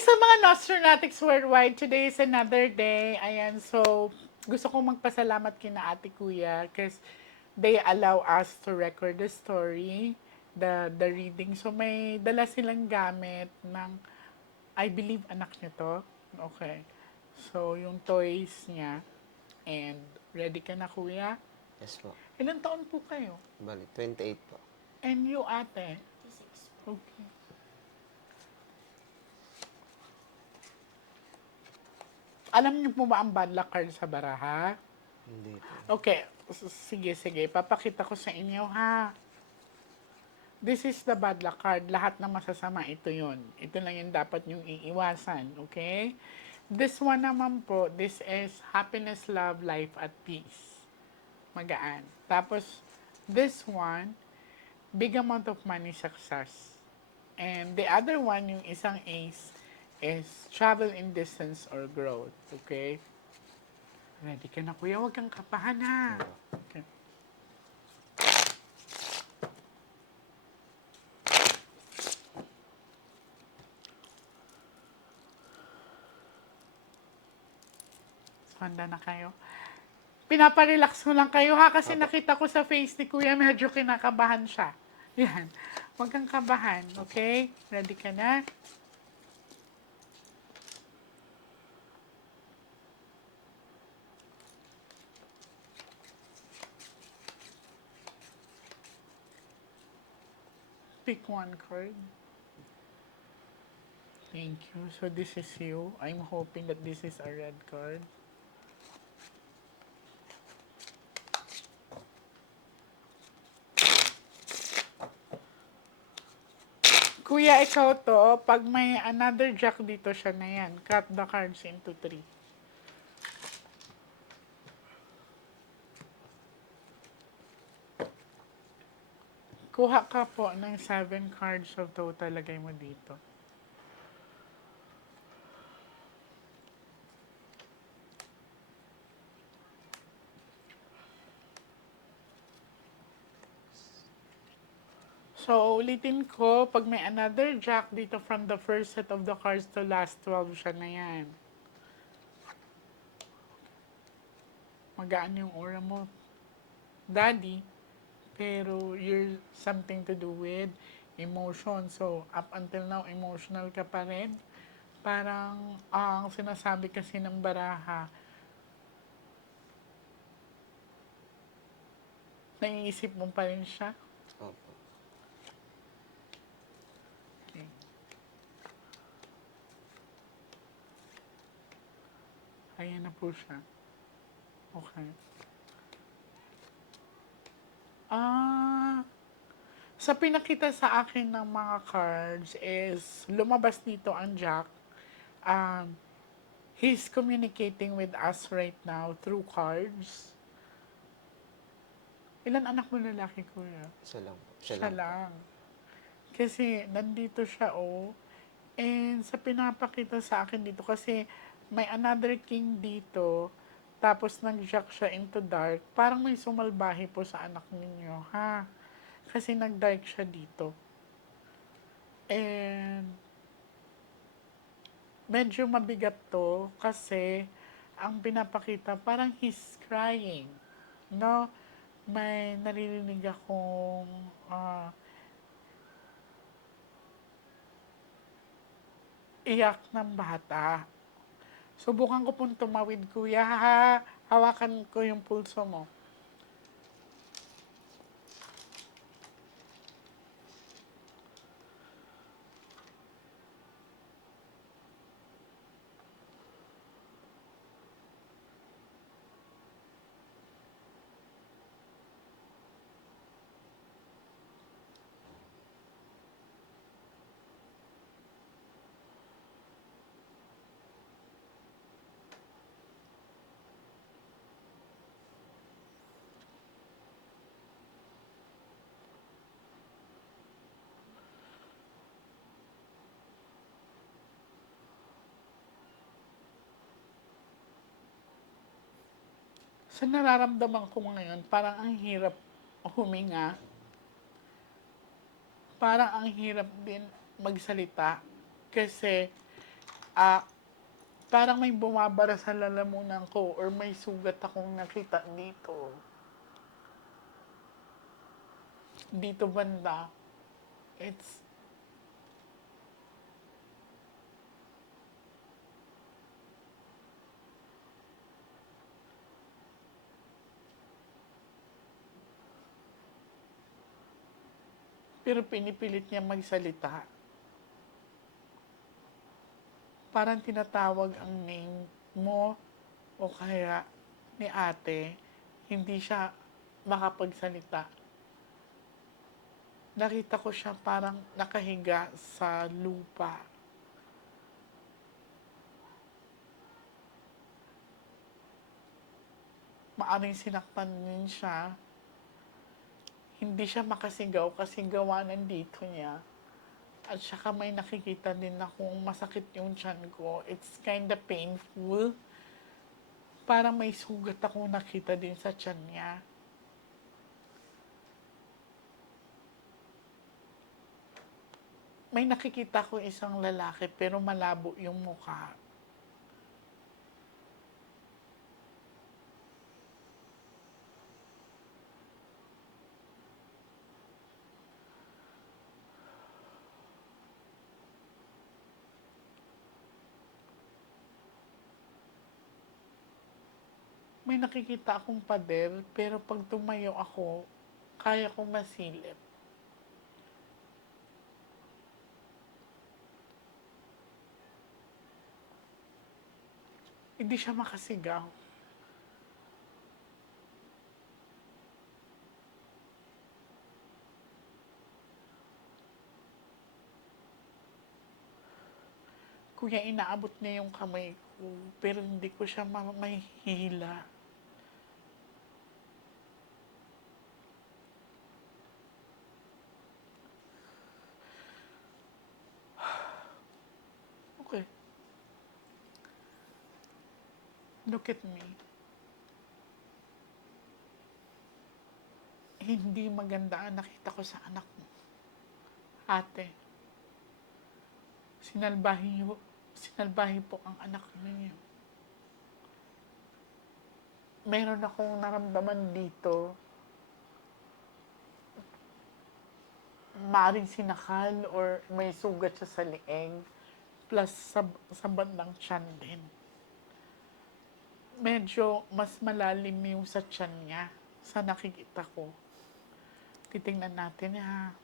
sa mga Nostronatics Worldwide, today is another day. Ayan, so gusto kong magpasalamat kina ate kuya because they allow us to record the story, the reading. So may dala silang gamit ng, I believe anak niya to. Okay. So yung toys niya. And ready ka na kuya? Yes po. Ilan taon po kayo? Bali, 28 po. And you ate? 26. Okay. Alam niyo po ba ang bad luck card sa baraha? Hindi po. Okay, sige. Papakita ko sa inyo ha. This is the bad luck card. Lahat na masasama, ito yun. Ito lang yung dapat yung iiwasan. Okay? This one naman po, this is happiness, love, life, at peace. Magaan. Tapos, this one, big amount of money, success. And the other one, yung isang ace, is travel in distance or growth. Okay? Ready ka na, kuya? Huwag kang kapahan, ha? Okay. So, handa na kayo? Pinaparelax mo lang kayo, ha? Kasi nakita ko sa face ni kuya, medyo kinakabahan siya. Yan. Huwag kang kabahan, okay? Ready ka na? Pick one card. Thank you. So this is you. I'm hoping that this is a red card. Kuya, ikaw to, pag may another jack dito siya na yan, cut the cards into 3. Kuha ka po ng 7 cards of total, lagay mo dito. So, ulitin ko, pag may another jack dito from the first set of the cards to last 12 siya na yan. Magaan yung aura mo, daddy, pero you're something to do with emotion. So, up until now, emotional ka pa rin. Parang ang sinasabi kasi ng baraha, naiisip mo pa rin siya. Opo. Okay. Ayan na po siya. Okay. Sa pinakita sa akin ng mga cards is lumabas dito ang Jack. Um, he's communicating with us right now through cards. Ilan anak mo lalaki, kuya? Isa lang po. Siya lang. Kasi nandito siya, oh. And sa pinapakita sa akin dito, kasi may another king dito, tapos nag-jack siya into dark, parang may sumalbahe po sa anak ninyo, ha? Kasi nag-dark siya dito. And medyo mabigat to kasi ang pinapakita parang he's crying. No? May naririnig akong iyak ng bata. Subukan ko pong tumawid, kuya, ha? Hawakan ko yung pulso mo. Sa nararamdaman ko ngayon, parang ang hirap huminga. Parang ang hirap din magsalita. Kasi Ah, parang may bumabara sa lalamunan ko or may sugat akong nakita dito. Dito banda. It's, pero pinipilit niya magsalita. Parang tinatawag ang name mo o kaya ni ate, hindi siya makapagsalita. Nakita ko siya parang nakahiga sa lupa. Maaring sinaktan din siya. Hindi siya makasigaw kasi gawa nandito niya. At saka may nakikita din akong masakit yung tiyan ko. It's kinda painful. Parang may sugat akong nakita din sa tiyan niya. May nakikita ko isang lalaki pero malabo yung mukha. May nakikita akong pader pero pag tumayo ako, kaya kong masilip. Hindi siya makasigaw. Kuya, inaabot niya yung kamay ko, pero hindi ko siya mahihila. Okay, look at me. Hindi maganda ang nakita ko sa anak mo. Ate, sinalbahin po ang anak ninyo. Meron akong naramdaman dito, maaring sinakal or may sugat siya sa leeg, plus sa bandang tiyan din. Medyo mas malalim yung sa tiyan niya, sa nakikita ko. Titingnan natin ha.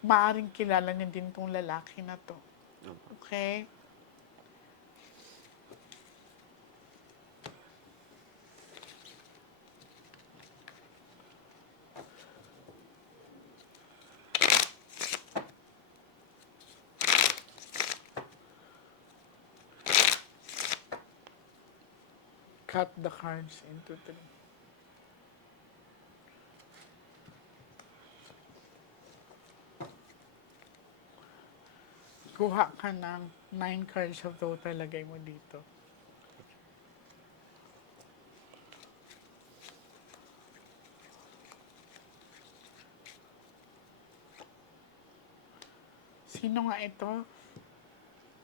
Maaring kilala niya din tong lalaki na to. Okay? Cut the cards into three. Kuha ka ng 9 cards of total, lagay mo dito. Sino nga ito?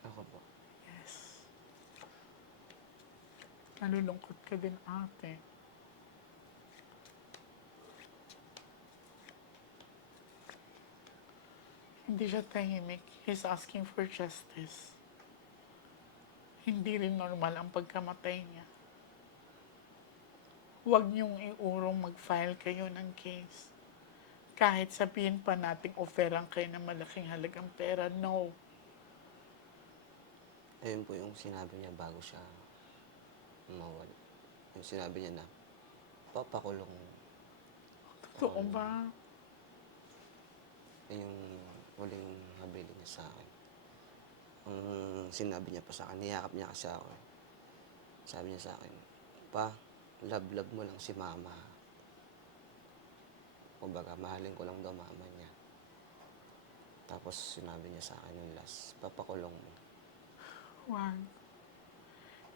Ako po. Yes. Nalulungkot ka din, ate. Hindi siya tahimik. He's asking for justice. Hindi rin normal ang pagkamatay niya. Huwag niyong iurong mag-file kayo ng case. Kahit sabihin pa nating offeran kayo ng malaking halagang pera, no. Ayun po yung sinabi niya bago siya mawala. Yung sinabi niya na, papakulong. Totoo ba? Yun yung huling habilin niya sa akin. Ang sinabi niya pa sa akin, niyakap niya kasi ako. Sabi niya sa akin, pa, love mo lang si mama. Kumbaga, mahalin ko lang daw mama niya. Tapos sinabi niya sa akin yung last, papakulong mo. Wag.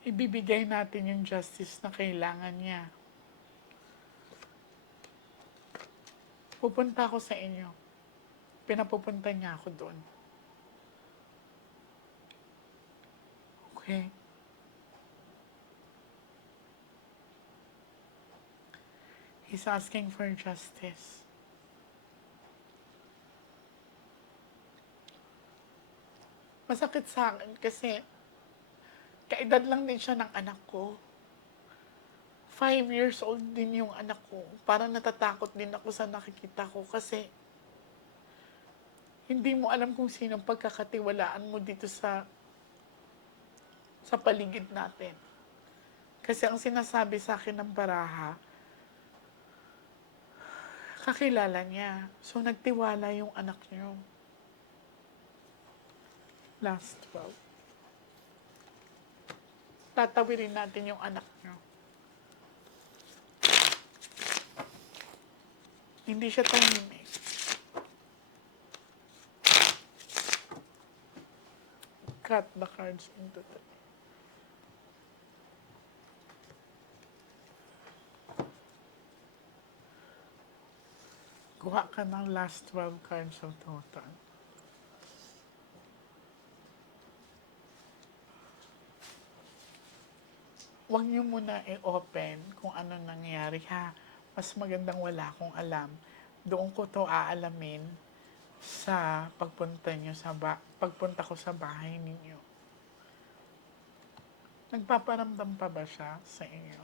Ibibigay natin yung justice na kailangan niya. Pupunta ako sa inyo. Pinapupunta niya ako doon. Okay? He's asking for justice. Masakit sa akin kasi kaedad lang din siya ng anak ko. 5 years old din yung anak ko. Parang natatakot din ako sa nakikita ko kasi hindi mo alam kung sinong pagkakatiwalaan mo dito sa paligid natin. Kasi ang sinasabi sa akin ng baraha, kakilala niya. So, nagtiwala yung anak niyo. Last 12. Tatawirin natin yung anak niyo. Hindi siya tahimik. Cut the cards into three. Kuha ka ng last 12 cards of total. Huwag niyo muna i-open kung ano nangyari ha. Mas magandang wala akong alam. Doon ko to aalamin sa pagpunta ko sa bahay ninyo. Nagpaparamdam pa ba siya sa inyo,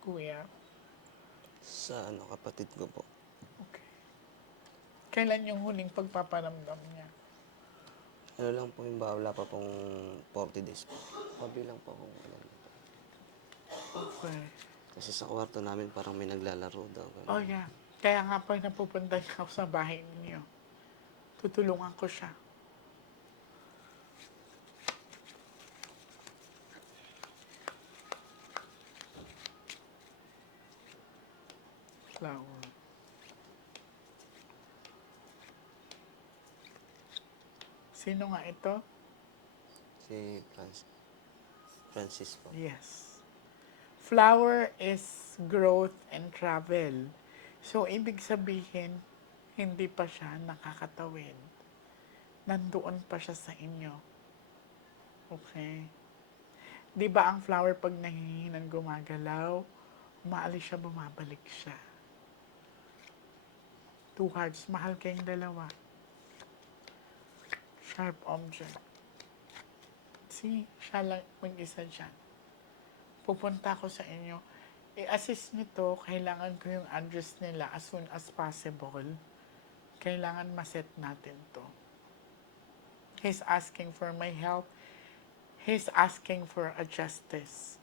kuya? Sa kapatid ko po. Okay. Kailan yung huling pagpaparamdam niya? Ano lang po yung wala pa pong 40 days po. Pabilang po kung alam niyo po. Okay. Kasi sa kwarto namin parang may naglalaro daw. ganun. Oh yeah. Kaya nga pag napupunta ako sa bahay ninyo, tutulungan ko siya. Flower. Sino nga ito? Si Francis po. Yes. Flower is growth and travel. So, ibig sabihin, hindi pa siya nakakatawid. Nandoon pa siya sa inyo. Okay? Di ba ang flower pag nangihinang gumagalaw, umaalis siya, bumabalik siya. 2 hearts, mahal kayong dalawa. Sharp object. See, siya lang mag-isa dyan. Pupunta ako sa inyo. I-assist nito, kailangan ko yung address nila as soon as possible. Kailangan maset natin to. He's asking for my help. He's asking for a justice.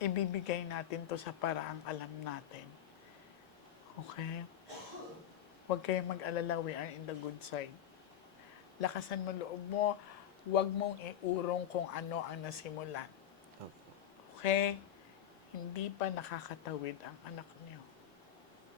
Ibibigay natin to sa paraang alam natin. Okay? Huwag kayong mag-alala, we are in the good side. Lakasan mo loob mo, huwag mong iurong kung ano ang nasimulan. Opo. Okay? Hindi pa nakakatawid ang anak niyo.